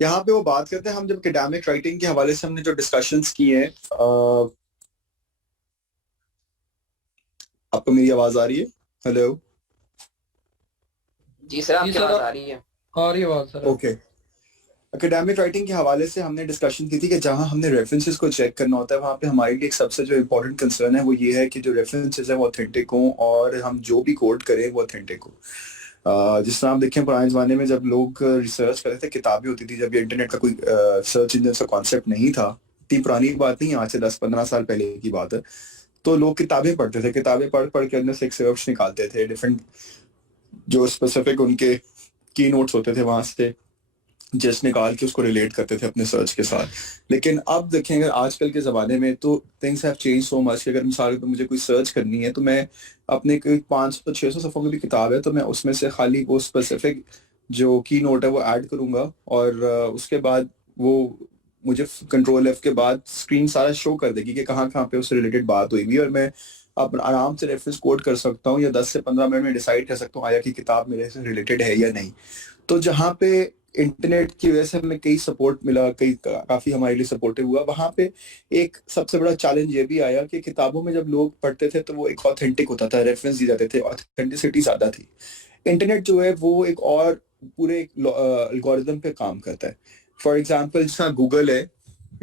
यहाँ पे वो बात करते हैं, हम जब एकेडमिक राइटिंग के हवाले से हमने जो डिस्कशंस किए हैं, आपको मेरी आवाज आ रही है? हेलो। जी सर, आपकी आवाज आ रही है। आ रही है आवाज सर। ओके। एकेडमिक राइटिंग के हवाले से हमने डिस्कशन की थी कि जहां हमने रेफरेंसेस को चेक करना होता है, वहां पे हमारे लिए एक सबसे जो इम्पोर्टेंट कंसर्न है वो ये है कि जो रेफरेंसेस है वो ऑथेंटिक हों और हम जो भी कोट करें वो ऑथेंटिक हो। जिस तरह आप देखें, पुराने जमाने में जब लोग रिसर्च करते थे, किताबें होती थी, जब ये इंटरनेट का कोई सर्च इंजन का कॉन्सेप्ट नहीं था, इतनी पुरानी बात नहीं है, आज से 10-15 साल पहले की बात है। तो लोग किताबें पढ़ते थे, किताबें पढ़ पढ़ के अंदर से एक्सर्प्ट्स निकालते थे, डिफरेंट जो स्पेसिफिक उनके की नोट्स होते थे वहां से जस्ट निकाल के उसको रिलेट करते थे अपने सर्च के साथ। लेकिन अब देखेंगे आजकल के ज़माने में तो things have change so much कि अगर मिसाल पे मुझे कोई सर्च करनी है तो मैं अपने कोई 500-600 सफ़ों की भी किताब है तो मैं उसमें से खाली वो स्पेसिफिक जो की नोट है वो ऐड करूंगा और उसके बाद वो मुझे कंट्रोल F के बाद स्क्रीन सारा शो कर देगी कि कहाँ कहाँ पे उससे रिलेटेड बात हुई हुई, और मैं अब आराम से रेफरेंस कोड कर सकता हूँ या 10 से 15 मिनट में डिसाइड कर सकता हूँ आया कि किताब मेरे से रिलेटेड है या नहीं। तो जहाँ पे इंटरनेट की वजह से हमें कई सपोर्ट मिला, कई काफी हमारे लिए सपोर्टिव हुआ, वहां पे एक सबसे बड़ा चैलेंज ये भी आया कि किताबों में जब लोग पढ़ते थे तो वो एक ऑथेंटिक होता था, रेफरेंस दिए जाते थे, ऑथेंटिसिटी ज्यादा थी। इंटरनेट जो है वो एक और पूरे एल्गोरिदम पे काम करता है। फॉर एग्जाम्पल जैसा गूगल है,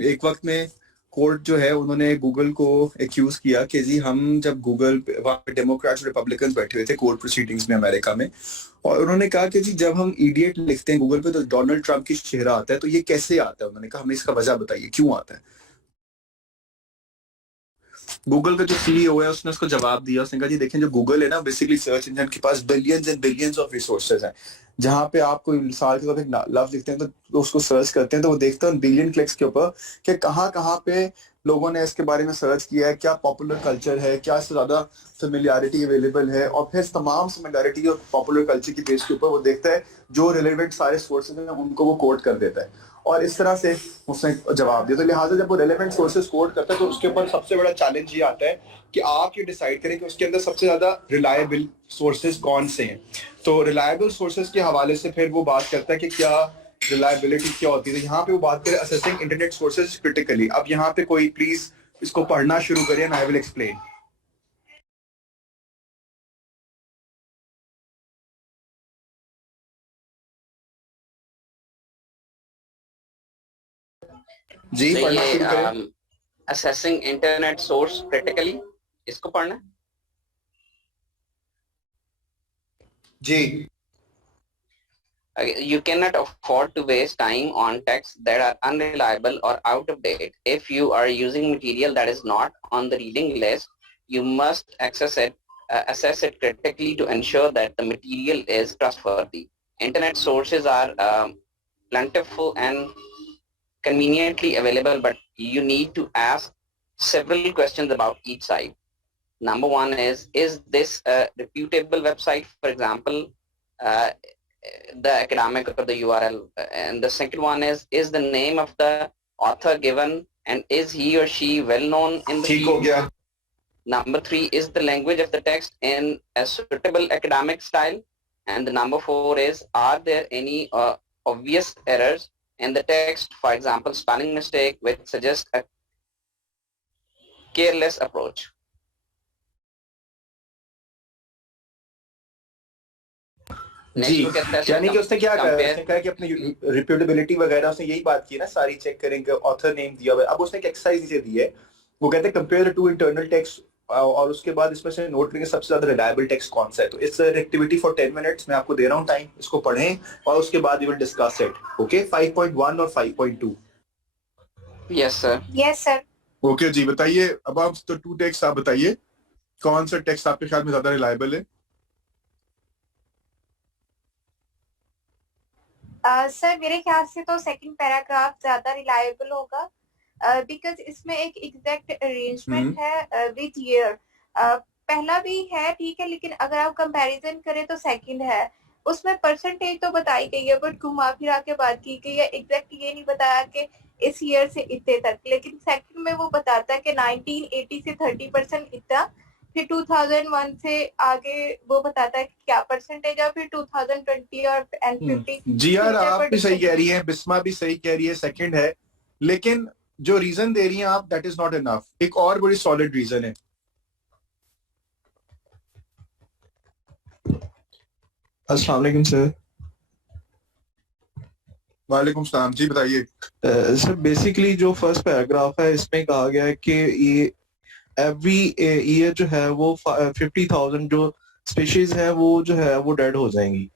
एक वक्त में कोर्ट जो है उन्होंने गूगल को एक्यूज किया कि जी हम जब गूगल वहां पे डेमोक्रेट्स और रिपब्लिकन्स बैठे हुए थे कोर्ट प्रोसीडिंग्स में अमेरिका में, और उन्होंने कहा कि जी जब हम इडियट लिखते हैं गूगल पे तो डोनाल्ड ट्रंप की चेहरा आता है, तो ये कैसे आता है? उन्होंने कहा हमें इसका वजह बताइए क्यों आता है। गूगल का जो सीईओ है उसने उसको जवाब दिया, उसने कहा जी देखें जो गूगल है ना, बेसिकली सर्च इंजन के पास billions and billions of resources हैं। जहां पे आप कोई मिसाल के तौर पे लव लिखते हैं तो उसको सर्च करते हैं तो वो देखता है बिलियन क्लिक्स के ऊपर कि कहाँ कहाँ पे लोगों ने इसके बारे में सर्च किया है, क्या पॉपुलर कल्चर है, क्या इससे ज्यादा फेमिलियरिटी अवेलेबल है, और फिर तमाम फेमिलियरिटी और पॉपुलर कल्चर की बेस के ऊपर वो देखता है जो रिलेवेंट सारे सोर्सेज हैं उनको वो कोट कर देता है, और इस तरह से उसने जवाब दिया। तो लिहाजा जब वो रेलेवेंट सोर्सेज कोड करता है तो उसके ऊपर सबसे बड़ा चैलेंज ये आता है कि आप ये डिसाइड करें कि उसके अंदर सबसे ज्यादा रिलायबल सोर्सेज कौन से हैं। तो रिलायबल सोर्सेज के हवाले से फिर वो बात करता है कि क्या रिलायबिलिटी क्या होती है। तो यहाँ पे वो बात करें असेसिंग इंटरनेट सोर्सेज क्रिटिकली। अब यहाँ पे कोई प्लीज इसको पढ़ना शुरू करिए, आई विल एक्सप्लेन। जी तो पढ़ना शुरू करें। ये असेसिंग इंटरनेट सोर्स क्रिटिकली, इसको पढ़ना जी। You cannot afford to waste time on texts that are unreliable or out of date. If you are using material that is not on the reading list, you must assess it critically to ensure that the material is trustworthy. Internet sources are plentiful and conveniently available, but you need to ask several questions about each site. Number one is this a reputable website? For example, the academic or the URL. And the second one is the name of the author given, and is he or she well known in the field? Number three is the language of the text in a suitable academic style. And the number four is, are there any obvious errors in the text, for example, spelling mistake, which suggest a careless approach? जी, यानी कि उसने क्या कहा, उसने कहा कि अपनी रिप्यूटेबिलिटी वगैरह उसने यही बात की ना, सारी चेक करेंगे, ऑथर नेम दिया हुआ है। अब उसने एक एक्सरसाइज नीचे दी है, वो कहते हैं कंपेयर टू इंटरनल टेक्स्ट, और उसके बाद इसमें से नोट करेंगे सबसे ज्यादा रिलायबल टेक्स्ट कौन सा है। तो इट्स एक्टिविटी फॉर 10 मिनट्स, मैं आपको दे रहा हूँ टाइम, इसको पढ़ें और उसके बाद we will discuss it. Okay, 5.1 और 5.2। Yes sir. Yes sir. Okay ji, बताइए अब आप तो 2 टेक्स्ट आप बताइए कौन सा टेक्स्ट आपके ख्याल में ज्यादा रिलायबल है। सर मेरे ख्याल से तो सेकंड पैराग्राफ ज्यादा रिलायबल होगा, बिकॉज इसमें एक एग्जैक्ट अरेंजमेंट है विद ईयर। पहला भी है ठीक है, लेकिन अगर आप कंपैरिजन करें तो सेकंड है, उसमें परसेंटेज तो बताई गई है बट घुमा फिरा के बात की गई है, एग्जैक्ट ये नहीं बताया कि इस ईयर से इतने तक। लेकिन सेकंड में वो बताता है कि 1980 से 30% इतना, फिर 2001 से आगे वो बताता है कि क्या परसेंटेज है, फिर 2020 और एंड 50। जी यार, आप भी सही कह रही हैं, बिस्मा भी सही कह रही है, सेकंड है, लेकिन जो रीजन दे रही हैं आप, दैट इज नॉट इनफ। एक और बड़ी सॉलिड रीजन है। अस्सलाम वालेकुम सर। वालेकुम सलाम जी, बताइए। सर बेसिकली जो फर्स्ट पैराग्राफ है इसमें कहा गया है कि ये एवरी ईयर जो है वो 50,000 जो स्पीशीज है वो जो है वो डेड हो जाएंगी,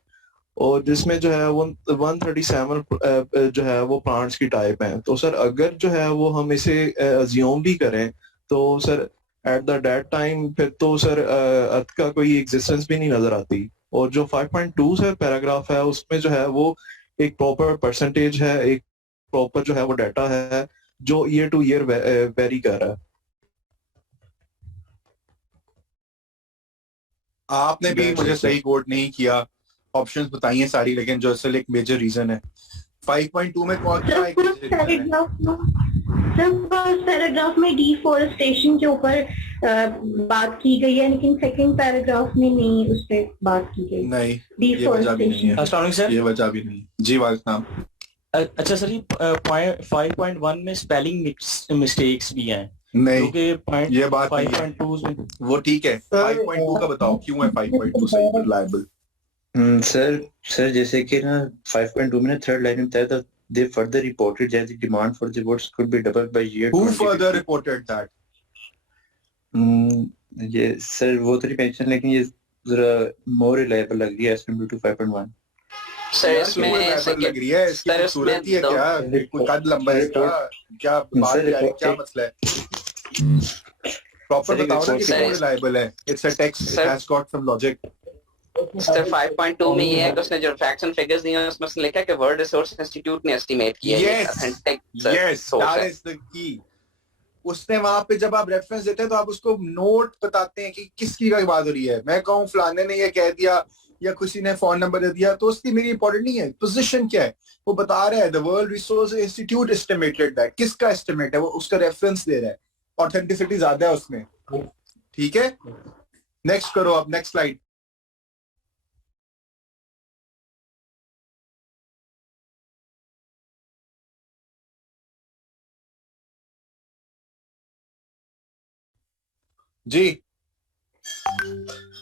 और जिसमें जो है वो 137 जो है वो प्लांट्स की टाइप हैं। तो सर अगर जो है वो हम इसे अज्यूम भी करें तो sir at the date time फिर तो सर अर्थ का कोई एग्जिस्टेंस भी नहीं नजर आती। और जो 5.2 सर पैराग्राफ है उसमें जो है वो एक प्रॉपर परसेंटेज है, एक प्रॉपर जो है वो डाटा है जो ईयर टू ईयर वेरी कर रहा है। आपने भी मुझे सही कोट नहीं किया, ऑप्शंस बताइए सारी, लेकिन जो असल एक मेजर रीजन है 5.2 में कौन सा एक फर्स्ट पैराग्राफ में डिफॉरेस्टेशन के ऊपर बात की गई है, लेकिन सेकंड पैराग्राफ में नहीं उस पर बात की गई। नहीं, ये वजह भी नहीं है। अस्सलाम वालेकुम सर। ये वजह भी नहीं। जी वालेकुम। अच्छा सर, ये 5.1 में स्पेलिंग मिस्टेक्स भी हैं नहीं, क्योंकि ये बात नहीं है। 5.2 में वो ठीक है, 5.2 का बताओ क्यों है 5.2 सही रिलायबल? सर जैसे कि ना 5.2 में थर्ड लाइन में बताया था, they further reported that the demand for the votes could be doubled by year Who 2050. further reported that? ये सर वो तो नहीं मेंशन, लेकिन ये जरा मोर रिलायबल लग रही है एज कम्पेयर टू 5.1। सर इसमें लग रही है, इसकी सर, खूबसूरती है इसमें क्या? कोई कद लंबा है इसका? क्या बात सर, क्या है? क्या मसला है? प्रॉपर सर, बताओ ना कि सर, क्यों रिलायबल है। It's a text, it sir, has got some logic. Sir 5.2 में ये है कि उसने जो फैक्ट्स एंड फिगर्स दिए हैं उसमें उसने लिखा है कि वर्ल्ड रिसोर्स इंस्टीट्यूट ने एस्टीमेट किया है ये Yes, authentic yes, that is the key. उसने वहां पे जब आप रेफरेंस देते हैं तो आप उसको नोट बताते हैं कि किसकी का बात हो रही है। मैं कहूँ फलाने ने ये कह दिया या किसी ने फोन नंबर दे दिया तो उसकी मेरी इंपॉर्टेंट नहीं है, पोजीशन क्या है वो बता रहा है। The world resource institute estimated that, किसका एस्टिमेट है वो, उसका रेफरेंस दे रहा है, ऑथेंटिसिटी ज्यादा है उसमें। ठीक है, नेक्स्ट करो आप, नेक्स्ट स्लाइड। जी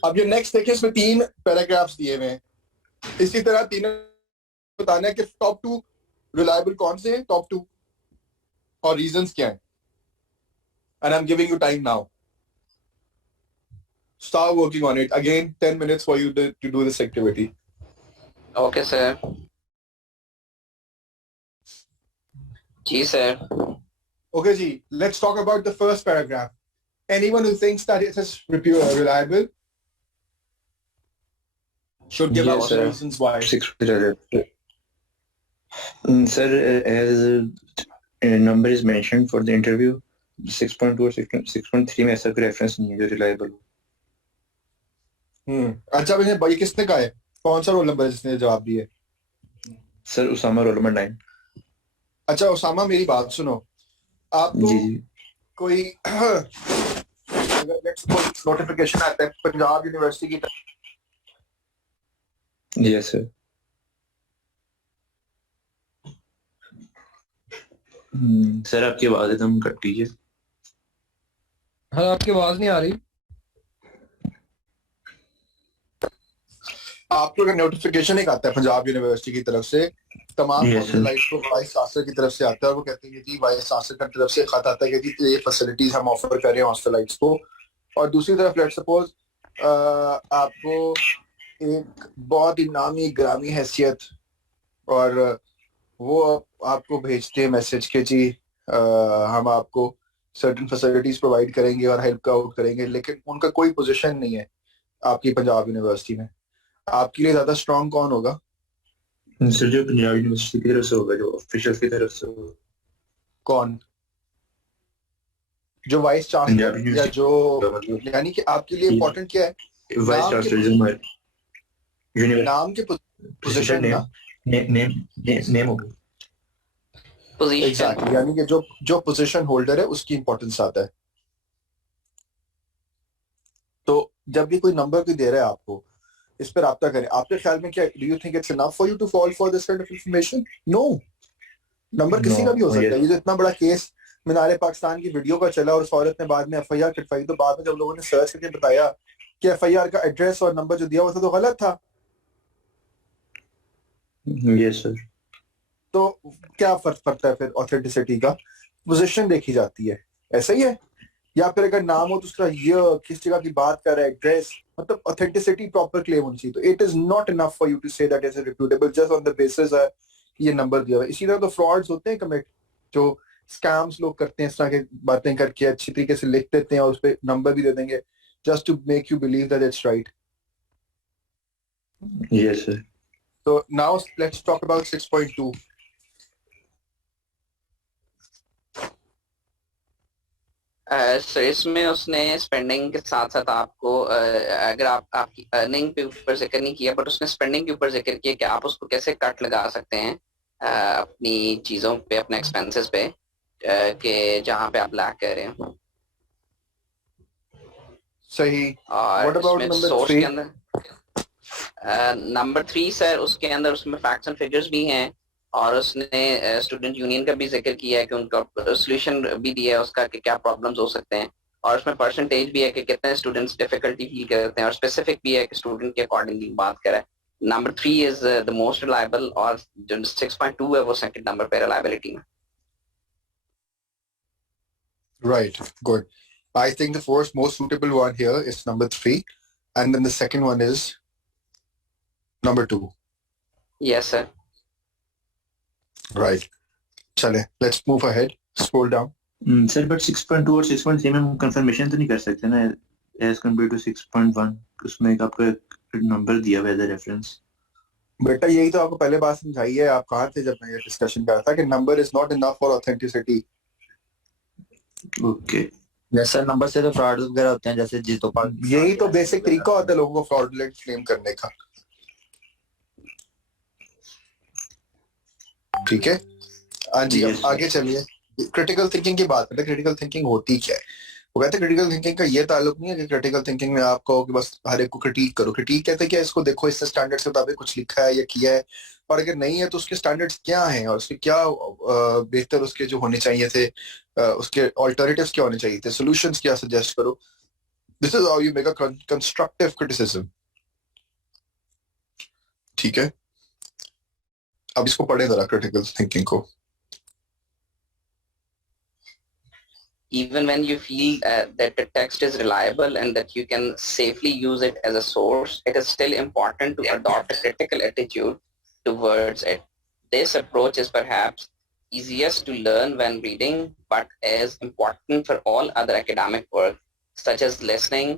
अब ये नेक्स्ट देखिए, इसमें 3 पैराग्राफ्स दिए हुए हैं। इसी तरह तीनों बताना है कि टॉप 2 रिलायबल कौन से हैं, टॉप 2 और रीजंस क्या हैं। And I am giving you time now, start working on it. Again 10 minutes for you to do this activity. Okay sir. जी sir. Okay ji, let's talk about the first paragraph. Anyone who thinks that it is reliable should give Yes, us sir. reasons why. Sir, as a number is mentioned for the interview, 6.2 और 6.3 में ऐसा कोई reference नहीं है जो reliable हो। अच्छा भैया, भाई किसने कहा है, कौन सा रोल नंबर है जिसने जवाब दिया है? Sir Usama roll number 9। अच्छा उसामा, मेरी बात सुनो, आपको जी जी कोई अगर नोटिफिकेशन आता है पंजाब यूनिवर्सिटी की तरफ, यस सर। सर आपकी आवाज एकदम कट गई है। हाँ, आपकी आवाज नहीं आ रही। आपको अगर नोटिफिकेशन एक आता है पंजाब यूनिवर्सिटी की तरफ से, तमाम Yes, sir. लाइट्स को वाइस चांसलर की तरफ से आता है, वो कहते हैं कि जी वाइस चांसलर की तरफ से खत आता है कि जी ये फैसिलिटीज हम ऑफर कर रहे हैं हॉस्टलाइट्स को, और दूसरी तरफ लेट्स सपोज आपको एक बहुत ही नामी ग्रामी हैसियत और वो आपको भेजते हैं मैसेज के जी हम आपको सर्टेन फैसिलिटीज प्रोवाइड करेंगे और हेल्प आउट करेंगे, लेकिन उनका कोई पोजीशन नहीं है आपकी पंजाब यूनिवर्सिटी में। आपके लिए ज्यादा स्ट्रांग कौन होगा? सर जो पंजाब यूनिवर्सिटी की तरफ से होगा, जो ऑफिशियल की तरफ से होगा। कौन? जो वाइस चांसलर या जो, यानी कि आपके लिए इम्पोर्टेंट क्या है? वाइस चांसलर जो हमारे यूनिवर्सिटी नाम के पोजीशन नेम का नेम होगा। पोजीशन एग्जैक्टली, यानी कि जो पोजीशन होल्डर है उसकी इंपॉर्टेंस आता है। तो जब भी कोई नंबर कोई दे रहा है आपको, इस पर राब्ता करें. आपके ख्याल में क्या, do you think it's enough for you to fall for this kind of information? No, number किसी का भी हो सकता है. ये जो इतना बड़ा केस मीनारे पाकिस्तान की वीडियो का चला और उस औरत ने बाद में एफआईआर कटवाई, तो बाद में जब लोगों ने सर्च करके बताया कि एफआईआर का एड्रेस और नंबर जो दिया हुआ था तो गलत था. Yes sir. तो क्या फर्क पड़ता है फिर? ऑथेंटिसिटी का पोजीशन देखी जाती है, ऐसा ही है. या फिर अगर नाम हो तो उसका ये किस जगह की बात कर रहा है, एड्रेस, मतलब ऑथेंटिसिटी प्रॉपर क्लेम होनी चाहिए. तो it is not enough for you to say that is reputable just on the basis है ये नंबर दिया हुआ है. इसी तरह तो फ्रॉड्स होते हैं कमिट, जो स्कैम्स लोग करते हैं, इस तरह की बातें करके अच्छी तरीके से लिख देते हैं और उस पर नंबर भी दे देंगे just to make you believe that it's right. Yes sir. So now let's talk about 6.2. Sir इसमें उसने स्पेंडिंग के साथ साथ आपको अगर आपकी अर्निंग पे ऊपर जिक्र नहीं किया, बट उसने स्पेंडिंग के ऊपर जिक्र किया कि आप उसको कैसे कट लगा सकते हैं अपनी चीजों पे, अपने एक्सपेंसेस पे, कि जहाँ पे आप लैग कर रहे हैं. सही. और What about इसमें number सोर्स 3? के अंदर नंबर 3 सर, उसके अंदर उसमें फैक्ट्स एंड फिगर्स भी हैं और उसने स्टूडेंट यूनियन का भी जिक्र किया है कि उनका सोल्यूशन भी दिया है उसका कि क्या प्रॉब्लम्स हो सकते हैं, और उसमें परसेंटेज भी है कि कितने स्टूडेंट्स डिफिकल्टी फील करते हैं, और स्पेसिफिक भी है कि स्टूडेंट के अकॉर्डिंगली बात करें. Number 3 is the most reliable, और जो 6.2 है वो सेकंड नंबर पे रिलायबिलिटी में. Right. Good. I think the first most suitable one here is number 3, and then the second one is number 2. Yes sir. Right. चले, let's move ahead. Scroll down. Sir but 6.2 और 6.3 में हम confirmation तो नहीं कर सकते ना एज कम्पेयर टू 6.1. उसमें एक आपका नंबर दिया हुआ है एज अ रेफरेंस. बेटा यही तो आपको पहले बात समझाई है. आप कहाँ थे जब मैं ये डिस्कशन कर रहा था कि number is not enough for authenticity. Okay. जैसे नंबर से तो फ्रॉड वगैरह होते हैं, जैसे जीतो पाल. यही तो बेसिक तरीका होता है लोगों को फ्रॉडुलेंट क्लेम करने का. ठीक है. हाँ जी, Yes, sir. आगे चलिए. क्रिटिकल थिंकिंग की बात करते हैं. क्रिटिकल थिंकिंग होती क्या है? वो कहते हैं क्रिटिकल थिंकिंग का ये ताल्लुक नहीं है कि क्रिटिकल थिंकिंग में आप कहो कि बस हर एक को क्रिटिक करो. क्रिटिक कहते हैं कि इसको देखो, इससे स्टैंडर्ड्स के मुताबिक कुछ लिखा है या किया है, और अगर नहीं है तो उसके स्टैंडर्ड्स क्या हैं और उसके क्या बेहतर उसके जो होने चाहिए थे, उसके ऑल्टरनेटिव्स क्या होने चाहिए थे, सॉल्यूशंस क्या सजेस्ट करो. This is how you make a constructive criticism. ठीक है. अब इसको पढ़े जरा क्रिटिकल थिंकिंग को. Even when you feel that the text is reliable and that you can safely use it as a source, it is still important to adopt a critical attitude towards it. This approach is perhaps easiest to learn when reading, but is important for all other academic work, such as listening,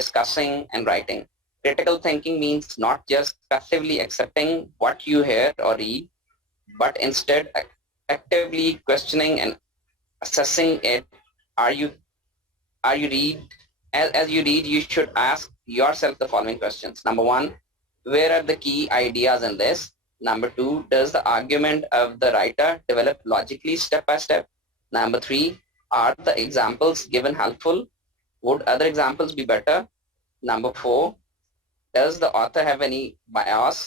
discussing, and writing. Critical thinking means not just passively accepting what you hear or read, but instead actively questioning and assessing it. Are you read as you read, you should ask yourself the following questions. Number 1, where are the key ideas in this? Number 2, does the argument of the writer develop logically step by step? Number 3, are the examples given helpful? Would other examples be better? Number 4, does the author have any bias?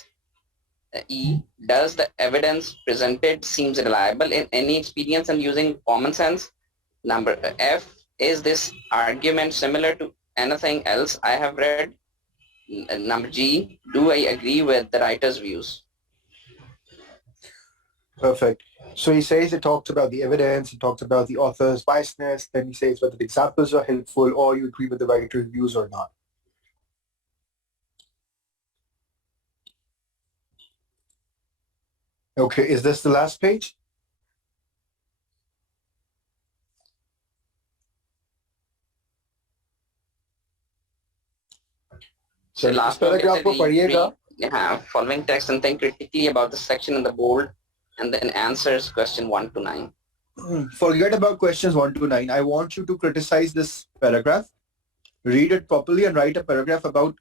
E, does the evidence presented seems reliable in any experience and using common sense? Number F, is this argument similar to anything else I have read? Number G, do I agree with the writer's views? Perfect. So he says it talks about the evidence, it talks about the author's biasness, then he says whether the examples are helpful or you agree with the writer's views or not. Okay, is this the last page? So last paragraph को पढ़िएगा. Following text and think critically about the section in the bold, and then answers question 1 to 9. Forget about questions 1 to 9. I want you to criticize this paragraph, read it properly, and write a paragraph about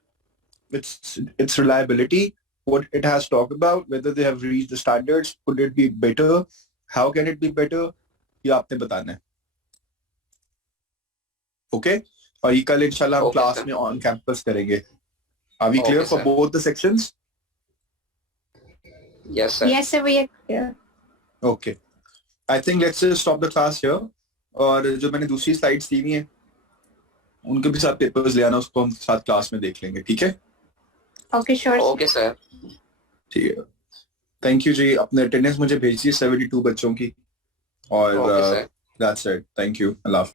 its reliability, what it has talked about, whether they have reached the standards, could it be better, how can it be better, ये आपने बताना है. Okay और ये कल इंशाल्लाह हम Okay, class sir. में ऑन कैंपस करेंगे. Are we Okay, clear for sir. both the sections? Yes, sir. Yes, sir, we are clear. Okay. I think let's just stop the class here. और जो मैंने दूसरी स्लाइड्स दी हुई हैं उनके भी साथ पेपर्स ले आना, उसको हम साथ क्लास में देख लेंगे. ठीक है? Okay, sure. Okay, sir. ठीक है. थैंक यू जी. अपने अटेंडेंस मुझे भेज दी 72 बच्चों की और Okay, sir. that's it. Thank you. अल्लाह हाफ़िज़.